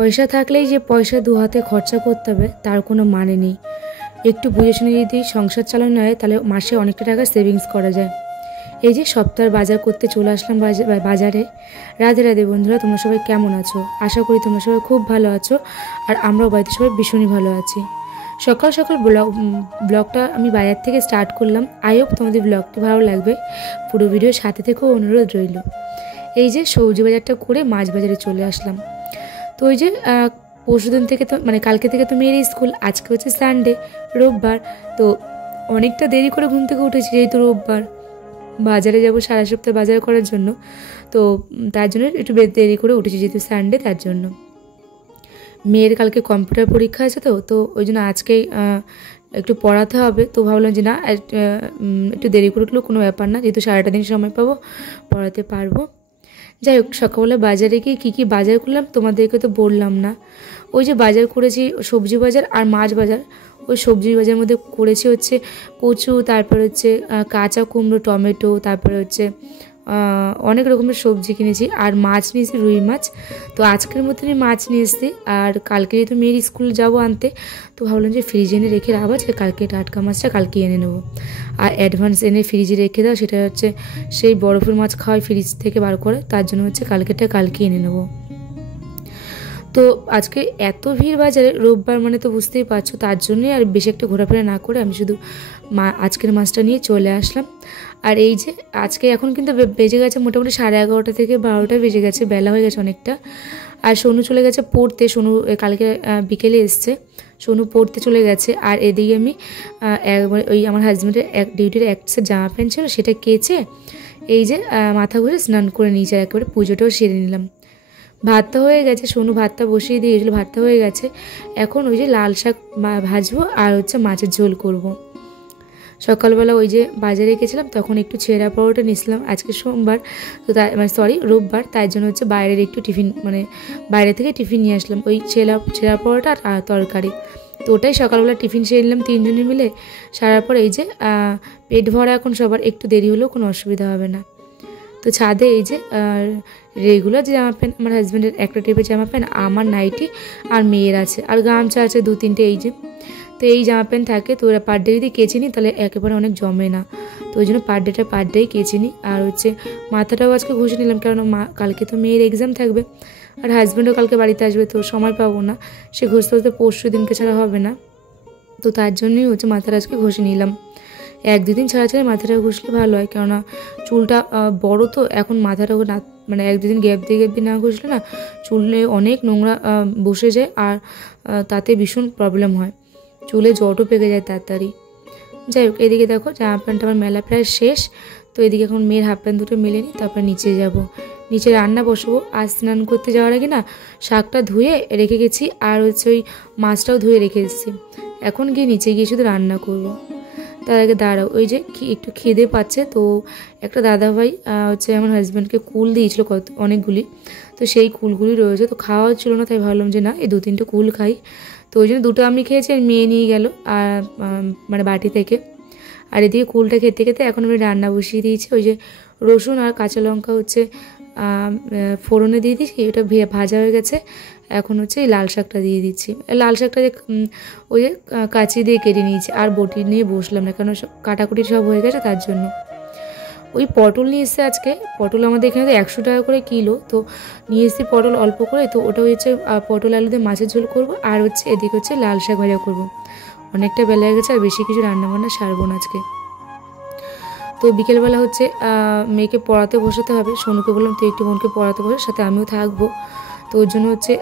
পয়সা থাকলেই যে পয়সা দু হাতে খরচা করতে হবে তার কোনো মানে নেই। একটু বুঝে শুনে যদি সংসার চালানো হয় তাহলে মাসে অনেকটা টাকা সেভিংস করা যায়। এই যে সপ্তাহের বাজার করতে চলে আসলাম বাজারে। রাধে রাধে বন্ধুরা, তোমরা সবাই কেমন আছো? আশা করি তোমরা সবাই খুব ভালো আছো, আর আমরাও বাড়িতে সবাই ভীষণই ভালো আছি। সকাল সকাল ব্লগটা আমি বাজার থেকে স্টার্ট করলাম। আই হোপ তোমাদের ব্লগটি ভালো লাগবে, পুরো ভিডিওর সাথে থেকেও অনুরোধ রইল। এই যে সবজি বাজারটা করে মাছ বাজারে চলে আসলাম। তো ওই যে পরশুদিন থেকে তো কালকে থেকে তো মেয়ের স্কুল, আজকে হচ্ছে সানডে, রোববার। তো অনেকটা দেরি করে ঘুম থেকে উঠেছি, যেহেতু রোববার বাজারে যাব সারা সপ্তাহ বাজার করার জন্য। তো তার জন্য একটু দেরি করে উঠেছি, যেহেতু সানডে তার জন্য। মেয়ের কালকে কম্পিউটার পরীক্ষা আছে, তো ওই জন্য আজকেই একটু পড়াতে হবে। তো ভাবলাম যে না, একটু দেরি করে উঠলেও কোনো ব্যাপার না, যেহেতু সারাটা দিন সময় পাবো, পড়াতে পারবো। যাই হোক, সকালবেলা বাজারে গিয়ে কী বাজার করলাম তোমাদেরকে তো বললাম না। ওই যে বাজার করেছি সবজি বাজার আর মাছ বাজার। ওই সবজি বাজারের মধ্যে করেছি হচ্ছে কচু, তারপর হচ্ছে কাঁচা কুমড়ো, টমেটো, তারপরে হচ্ছে অনেক রকমের সবজি কিনেছি। আর মাছ নিয়েছি রুই মাছ। তো আজকের মতনই মাছ নিয়ে এসেছি। আর কালকে যেহেতু মেয়ের স্কুল যাবো আনতে, তো ভাবলাম যে ফ্রিজে এনে রেখে রাখবো, যে কালকে টাটকা মাছটা কালকে এনে নেবো। আর অ্যাডভান্স এনে ফ্রিজে রেখে দাও, সেটা হচ্ছে সেই বরফের মাছ খাওয়াই ফ্রিজ থেকে বার করে, তার জন্য হচ্ছে কালকেটা কালকে এনে নেবো। তো আজকে এত ভিড় বাজারে, রোববার মানে তো বুঝতেই পারছো, তার জন্যই আর বেশি একটা ঘোরাফেরা না করে আমি শুধু আজকের মাছটা নিয়ে চলে আসলাম। আর এই যে আজকে এখন কিন্তু বেজে গেছে মোটামুটি 11:30 থেকে 12টা বেজে গেছে, বেলা হয়ে গেছে অনেকটা। আর সোনু চলে গেছে পড়তে, সোনু কালকে বিকেলে এসছে, সোনু পড়তে চলে গেছে। আর এদিকে আমি ওই আমার হাজব্যান্ডের ডিউটির এক সেট জামা প্যান্ট ছিল, সেটা কেচে এই যে মাথা ঘুরে স্নান করে নিয়েছে, একেবারে পুজোটাও সেরে নিলাম। ভাতটা হয়ে গেছে, সোনু ভাতটা বসিয়ে দিয়েছিল, ভাতটা হয়ে গেছে। এখন ওই যে লাল শাক ভাজবো আর হচ্ছে মাছের ঝোল করব। সকালবেলা ওই যে বাজারে গেছিলাম, তখন একটু ছেঁড়া পরোটা নিয়েছিলাম। আজকে সোমবার, তো রোববার, তাই জন্য হচ্ছে বাইরের একটু টিফিন বাইরে থেকে টিফিন নিয়ে আসলাম, ওই ছেঁড়া পরোটা আর তরকারি। তো ওটাই সকালবেলা টিফিন সেরে নিলাম তিনজনে মিলে। সারার পর এই যে পেট ভরা, এখন সবার একটু দেরি হলেও কোনো অসুবিধা হবে না। তো ছাদে এই যে রেগুলার যে জামা প্যান্ট, আমার হাজব্যান্ডের একটা টাইপের জামা প্যান্ট, আমার নাইটি আর মেয়ের আছে, আর গামছা আছে 2-3টে। এই যে তো এই জামা প্যান্ট থাকে, তো ওরা পার ডে যদি কেচে নিই তাহলে একেবারে অনেক জমে না, তো ওই জন্য পার ডেই কেচে নিই। আর হচ্ছে মাথাটাও আজকে ঘষে নিলাম, কারণ কালকে তো মেয়ের এক্সাম থাকবে, আর হাজব্যান্ডও কালকে বাড়িতে আসবে, তো সময় পাবো না, সে ঘষতে পরশু দিনকে ছাড়া হবে না। তো তার জন্যই হচ্ছে মাথাটা আজকে ঘষে নিলাম। 1-2 দিন ছাড়া ছাড়া মাথাটা ঘষলে ভালো হয়, কেননা চুলটা বড়, তো এখন মাথাটা না 1-2 দিন গ্যাপ দিয়ে না ঘষলে না চুলে অনেক নোংরা বসে যায়, আর তাতে ভীষণ প্রবলেম হয়, চুলে জটও পেকে যায় তাড়াতাড়ি। যাই হোক, এদিকে দেখো জামা প্যান্ট আমার মেলা প্রায় শেষ। তো এদিকে এখন মেয়ের হাফ প্যান্ট দুটো মেলে নিই, তারপর নিচে যাব, নিচে রান্না বসবো। আর স্নান করতে যাওয়ার আগে না শাকটা ধুয়ে রেখে গেছি, আর হচ্ছে ওই মাছটাও ধুয়ে রেখে এসেছি। এখন গিয়ে নিচে গিয়ে শুধু রান্না করবো। তার আগে দাঁড়াও, ওই যে একটু খিদে পাচ্ছে, তো একটা দাদাভাই হচ্ছে আমার হাজব্যান্ডকে কুল দিয়েছিল অনেকগুলি, তো সেই কুলগুলি রয়েছে, তো খাওয়া হচ্ছিলো না, তাই ভাবলাম যে না এই 2-3টে কুল খাই। তো ওই জন্য 2টো আমি খেয়েছি, আর মেয়ে নিয়ে গেল আর বাটি থেকে। আর এদিকে কুলটা খেতে খেতে এখন আমি রান্না বসিয়ে দিয়েছি। ওই যে রসুন আর কাঁচা লঙ্কা হচ্ছে ফোড়নে দিয়ে দিয়েছি, ওটা ভাজা হয়ে গেছে। এখন হচ্ছে এই লাল শাকটা দিয়ে দিচ্ছি। লাল শাকটা যে ওই যে কাঁচি দিয়ে কেটে নিয়েছি, আর বটি নিয়ে বসলাম না, কারণ কাটাকুটি সব হয়ে গেছে তার জন্য। ওই পটল নিয়ে এসছে আজকে, পটল আমাদের এখানে তো 100 টাকা করে কিলো, তো নিয়ে এসেছি পটল অল্প করে। তো ওটা হচ্ছে পটল আলু দিয়ে মাছের ঝোল করবো, আর হচ্ছে এদিকে হচ্ছে লাল শাক ভাজা করবো। অনেকটা বেলা হয়ে গেছে, আর বেশি কিছু রান্নাবান্না সারবো না আজকে। তো বিকেলবেলা হচ্ছে মেয়েকে পড়াতে বসাতে হবে। সোনুকে বললাম তুই একটু বোনকে পড়াতে বসে, সাথে আমিও থাকবো। তো ওর জন্য হচ্ছে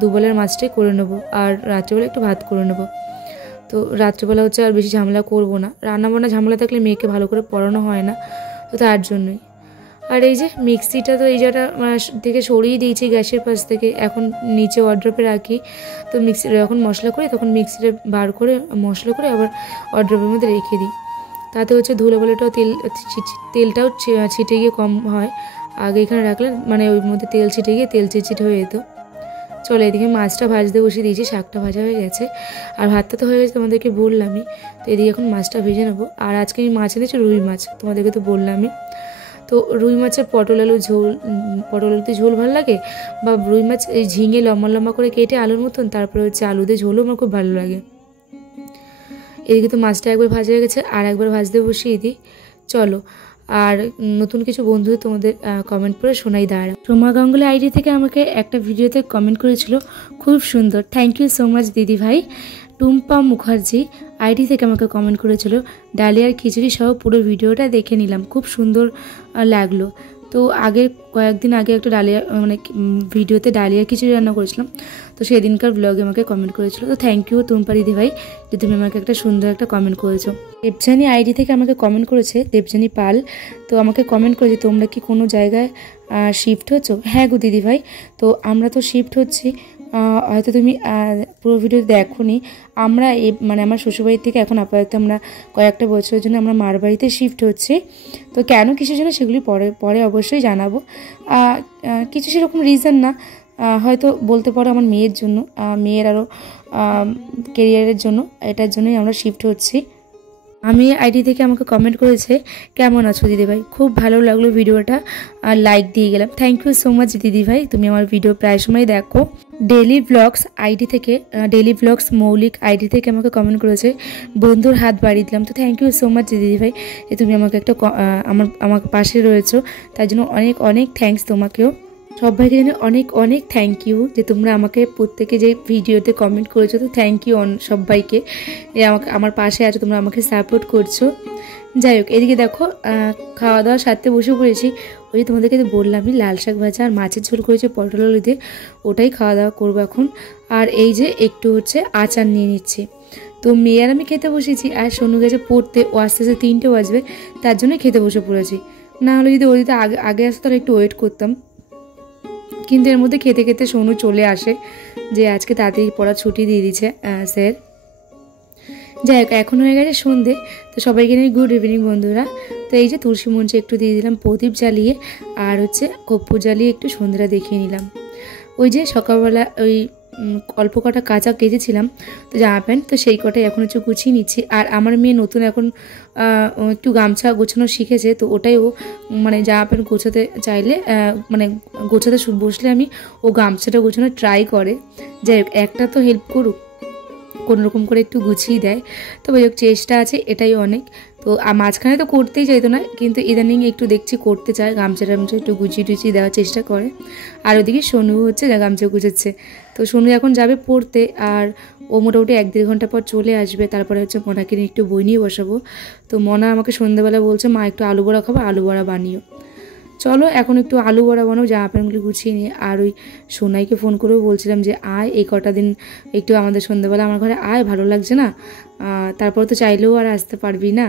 দুবেলার মাছটাই করে নেবো, আর রাত্রেবেলা একটু ভাত করে নেবো। তো রাত্রেবেলা হচ্ছে আর বেশি ঝামেলা করবো না, রান্নাবান্না ঝামেলা থাকলে মেয়েকে ভালো করে পড়ানো হয় না, তো তার জন্যই। আর এই যে মিক্সিটা তো এই জায়গাটা থেকে সরিয়ে দিয়েছি গ্যাসের পাশ থেকে, এখন নিচে ওয়ার্ড্রপে রাখি। তো মিক্সি যখন মশলা করি তখন মিক্সিটা বার করে মশলা করে আবার ওয়ার্ড্রপের মধ্যে রেখে দিই, তাতে হচ্ছে ধুলোবালিটাও তেলটাও ছিটে গিয়ে কম হয়। আগে এখানে রাখলে ওই মধ্যে তেল ছিটে গিয়ে তেল চিটচিট হয়ে যেত। চলো, এদিকে মাছটা ভাজতে বসিয়ে দিয়েছি, শাকটা ভাজা হয়ে গেছে, আর ভাতটা তো হয়ে গেছে, তোমাদেরকে বললামই। তো এদিকে এখন মাছটা ভেজে নেবো। আর আজকে আমি মাছ এনেছি রুই মাছ, তোমাদেরকে তো বললামই। তো রুই মাছের পটল আলু ঝোল, পটল আলুতে ঝোল ভালো লাগে, বা রুই মাছ এই ঝিঙে লম্বা লম্বা করে কেটে আলুর মতন, তারপরে হচ্ছে আলুতে ঝোলও আমার খুব ভালো লাগে। এদিকে তো মাছটা একবার ভাজা হয়ে গেছে, আর একবার ভাজতে বসিয়ে দিই। চলো, আর নতুন কিছু বন্ধু তোমাদের কমেন্ট করে শোনাই দাঁড়া। সোমা গাঙ্গুলি আইডি থেকে আমাকে একটা ভিডিওতে কমেন্ট করেছিল, খুব সুন্দর, থ্যাংক ইউ সো মাচ দিদি ভাই। টুম্পা মুখার্জি আইডি থেকে আমাকে কমেন্ট করেছিল, ডালিয়ার খিচুড়ি সহ পুরো ভিডিওটা দেখে নিলাম, খুব সুন্দর লাগলো। তো আগের কয়েকদিন আগে একটা ডালিয়া মানে ভিডিওতে ডালিয়ার খিচুড়ি রান্না করেছিলাম, তো সেদিনকার ব্লগে আমাকে কমেন্ট করেছিল। তো থ্যাংক ইউ টুম্পা দিদি ভাই যে তুমি আমাকে একটা সুন্দর একটা কমেন্ট করেছো। দেবজানী আইডি থেকে আমাকে কমেন্ট করেছে দেবজানী পাল, তো আমাকে কমেন্ট করেছে তোমরা কি কোনো জায়গায় শিফট হচ্ছ? হ্যাঁ গো দিদি ভাই, তো আমরা তো শিফট হচ্ছি, হয়তো তুমি পুরো ভিডিও দেখোনি। আমরা মানে আমার শ্বশুরবাড়ি থেকে এখন আপাতত আমরা কয়েকটা বছরের জন্য আমরা মার বাড়িতে শিফট হচ্ছি। তো কেন কিসের জন্য সেগুলি পরে পরে অবশ্যই জানাবো। কিছু সেরকম রিজন না, হয়তো বলতে পারো আমার মেয়ের জন্য, মেয়ের আরও কেরিয়ারের জন্য, এটার জন্যই আমরা শিফট হচ্ছি। আমি আইডি থেকে আমাকে কমেন্ট করেছে, কেমন আছো দিদিভাই, খুব ভালো লাগলো ভিডিওটা, আর লাইক দিয়ে গেলাম। থ্যাংক ইউ সো মাচ দিদিভাই, তুমি আমার ভিডিও প্রায় সময় দেখো। ডেলি ব্লগস আইডি থেকে, ডেলি ব্লগস মৌলিক আইডি থেকে আমাকে কমেন্ট করেছে, বন্ধুর হাত বাড়িয়ে দিলাম। তো থ্যাংক ইউ সো মাচ দিদিভাই যে তুমি আমাকে একটা আমার পাশে রয়েছো, তার জন্য অনেক অনেক থ্যাঙ্কস তোমাকেও। সবাইকে জানি অনেক অনেক থ্যাংক ইউ যে তোমরা আমাকে প্রত্যেকে যে ভিডিওতে কমেন্ট করেছো, তো থ্যাংক ইউ সবাইকে যে আমাকে আমার পাশে আছো, তোমরা আমাকে সাপোর্ট করছো। যাই হোক, এদিকে দেখো খাওয়া দাওয়ার সাথে বসে পড়েছি। ওই তোমাদেরকে তো বললামই লাল শাক ভাজা আর মাছের ঝোল করেছে পটল আলু দিয়ে, ওটাই খাওয়া দাওয়া করবো এখন। আর এই যে একটু হচ্ছে আচার নিয়ে নিচ্ছি। তো মেয়ে আর আমি খেতে বসেছি, আর সোনু গেছে পড়তে, ও আস্তে আস্তে 3টে বাজবে, তার জন্যই খেতে বসে পড়েছি। না হলে যদি ওই দিতে আগে আসতো তাহলে একটু ওয়েট করতাম, কিন্তু এর মধ্যে খেতে খেতে সোনু চলে আসে যে আজকে তাড়াতাড়ি পড়া ছুটি দিয়ে দিচ্ছে স্যার। যাই হোক, এখন হয়ে গেছে সন্ধে, তো সবাইকে নিয়ে গুড ইভিনিং বন্ধুরা। তো এই যে তুলসী মঞ্চে একটু দিয়ে দিলাম প্রদীপ জ্বালিয়ে, আর হচ্ছে কর্পূর জ্বালিয়ে একটু সন্ধ্যাটা দেখিয়ে নিলাম। ওই যে সকালবেলা ওই অল্প কটা কাঁচা কেচেছিলাম তো জামা প্যান্ট, তো সেই কটাই এখন হচ্ছে গুছিয়ে নিচ্ছি। আর আমার মেয়ে নতুন এখন একটু গামছা গোছানো শিখেছে, তো ওটাই ও মানে জামা প্যান্ট গোছাতে চাইলে মানে গোছাতে বসলে আমি ও গামছাটা গোছানো ট্রাই করে। যাই হোক, একটা তো হেল্প করুক, কোনোরকম করে একটু গুছিয়ে দেয়, তবে চেষ্টা আছে, এটাই অনেক। তো মাঝখানে তো করতেই চাইতো না, কিন্তু ইদানিং একটু দেখছি করতে চায়, গামছা টামছা একটু গুছিয়ে টুচিয়ে দেওয়ার চেষ্টা করে। আর ওদিকে সোনু হচ্ছে গামছা গুছাচ্ছে। তো সোনু এখন যাবে পড়তে, আর ও মোটামুটি 1-1.5 ঘন্টা পর চলে আসবে। তারপরে হচ্ছে মনাকে নিয়ে একটু বই নিয়ে বসাবো। তো মনা আমাকে সন্ধ্যাবেলা বলছে, মা একটু আলু বড়া খাবো, আলু বড়া বানিও। চলো এখন একটু আলু বড়া বানাও, জামা প্যান্টগুলি গুছিয়ে নিয়ে। আর ওই সোনাইকে ফোন করেও বলছিলাম যে আয় এই কটা দিন একটু আমাদের সন্ধ্যাবেলা আমার ঘরে আয়, ভালো লাগছে না, তারপর তো চাইলেও আর আসতে পারবি না,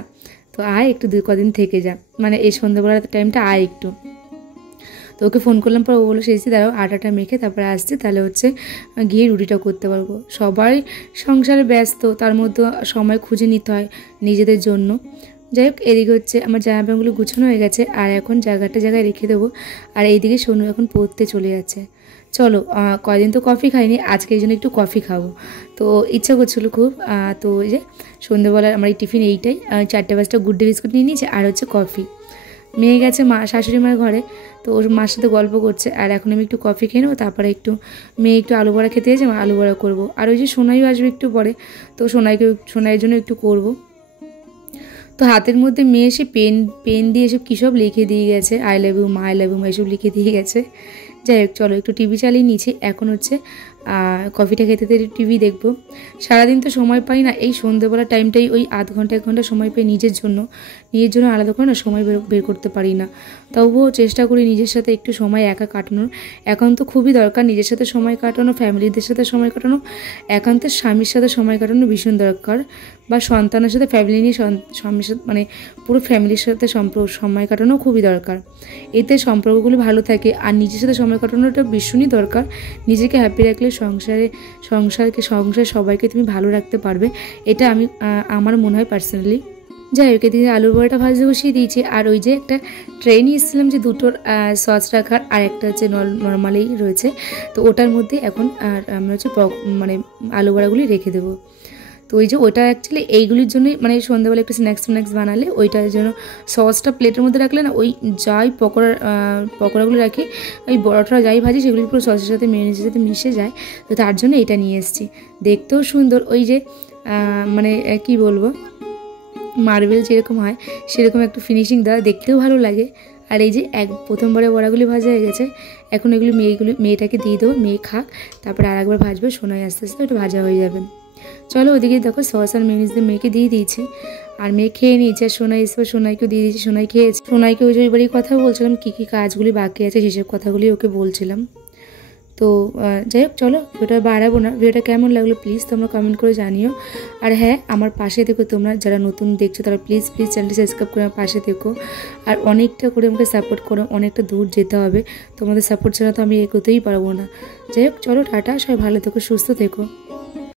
তো আয় একটু 2 কদিন থেকে যা, মানে এই সন্ধ্যাবেলার টাইমটা আয় একটু। তো ওকে ফোন করলাম, পর ও বলো সেছি দাঁড়াও আটাটা মেখে তারপরে আসছি, তাহলে হচ্ছে গিয়ে রুটিটা করতে পারবো। সবাই সংসারে ব্যস্ত, তার মধ্যে সময় খুঁজে নিতে হয় নিজেদের জন্য। যাই হোক, এদিকে হচ্ছে আমার জামা প্যান্টগুলো গুছানো হয়ে গেছে, আর এখন জায়গায় রেখে দেবো। আর এইদিকে সোনু এখন পড়তে চলে যাচ্ছে। চলো, কয়দিন তো কফি খাইনি, আজকে এই জন্য একটু কফি খাবো, তো ইচ্ছা করছিলো খুব। তো এই যে সন্ধ্যেবেলার আমার এই টিফিন এইটাই, 4-5টা গুড ডে বিস্কুট নিয়ে নিয়েছে, আর হচ্ছে কফি। মেয়ে গেছে শাশুড়ি মার ঘরে, তো ওর মার সাথে গল্প করছে, আর এখন আমি একটু কফি খেয়ে নেবো। তারপরে একটু মেয়ে একটু আলু বড়া খেতে গেছে, আলু বড়া করবো। আর ওই যে সোনাইও আসবে একটু পরে, তো সোনাইয়ের জন্য একটু করবো। তো হাতের মধ্যে মেয়ে এসে পেন দিয়ে এসব কী সব লিখে দিয়ে গেছে, আই লাভ ইউ মা, আই লাভ ইউ মা, এসব লিখে দিয়ে গেছে। যাই হোক, চলো একটু টিভি চালিয়ে নিয়েছি, এখন হচ্ছে কফিটা খেতে টিভি দেখবো। সারাদিন তো সময় পাই না, এই সন্ধ্যেবেলা টাইমটাই ওই 1 ঘন্টা সময় পাই নিজের জন্য আলাদা করে না সময় বের করতে পারি না। তবুও চেষ্টা করি নিজের সাথে একটু সময় একা কাটানোর। এখন তো খুবই দরকার নিজের সাথে সময় কাটানো, ফ্যামিলিদের সাথে সময় কাটানো, একান্তের স্বামীর সাথে সময় কাটানো ভীষণ দরকার, বা সন্তানের সাথে ফ্যামিলি নিয়ে স্বামীর সাথে মানে পুরো ফ্যামিলির সাথে সময় কাটানো খুবই দরকার। এতে সম্পর্কগুলো ভালো থাকে, আর নিজের সাথে সময় কাটানোটা ভীষণই দরকার। নিজেকে হ্যাপি রাখলে সংসার সবাইকে তুমি ভালো রাখতে পারবে, এটা আমার মনে হয় পার্সোনালি। যাই হোক, এদিকে আলুর বড়াটা ভাজতে বসিয়ে দিয়েছি। আর ওই যে একটা ট্রে নিয়ে এসেছিলাম যে 2টোর সস রাখার, আর একটা হচ্ছে নর্মালি রয়েছে, তো ওটার মধ্যে এখন আমরা হচ্ছে মানে আলু বড়াগুলি রেখে দেবো। তো ওই যে ওটা অ্যাকচুয়ালি এইগুলির জন্যই, মানে সন্ধ্যাবেলা একটু স্ন্যাক্স বানালে ওইটার জন্য সসটা প্লেটের মধ্যে রাখলে না, ওই যাই পকোড়াগুলো রাখি, ওই বড়টা যাই ভাজি সেগুলি পুরো সসের সাথে মেয়োনিজের সাথে মিশে যায়। তো তার জন্য এটা নিয়ে এসেছি। দেখতেও সুন্দর, ওই যে মানে কি বলবো, মার্বেল যেরকম হয় সেরকম একটু ফিনিশিং দেওয়া, দেখতেও ভালো লাগে। আর এই যে প্রথমবারে বড়াগুলি ভাজা হয়ে গেছে, এখন এগুলি মেয়েটাকে দিয়ে দেবো, মেয়ে খাক, তারপরে আর একবার ভাজবো, সোনাই আস্তে আস্তে একটু ভাজা হয়ে যাবে। চলো ওদিকে দেখো সস আর মেয়োনিজ দিয়ে মেয়েকে দিয়ে দিয়েছি, আর মেয়ে খেয়ে নিয়েছে। আর সোনাই এসে সোনাইকেও দিয়ে দিয়েছি, সোনাই খেয়েছে। সোনাইকে ওই যে ওইবারই কথা বলছিলাম, কী কী কাজগুলি বাকি আছে সেসব কথাগুলি ওকে বলছিলাম। তো যাই হোক, চলো ভিডিওটা বাড়াবো না। ভিডিওটা কেমন লাগলো প্লিজ তোমরা কমেন্ট করে জানিও। আর হ্যাঁ, আমার পাশে থেকো, তোমরা যারা নতুন দেখছো তারা প্লিজ চ্যানেলটি সাবস্ক্রাইব করে আমার পাশে থেকো, আর অনেকটা করে আমাকে সাপোর্ট করো। অনেকটা দূর যেতে হবে, তোমাদের সাপোর্ট ছাড়া তো আমি এগোতেই পারবো না। যাই হোক, চলো টাটা, সবাই ভালো থেকো, সুস্থ থেকো।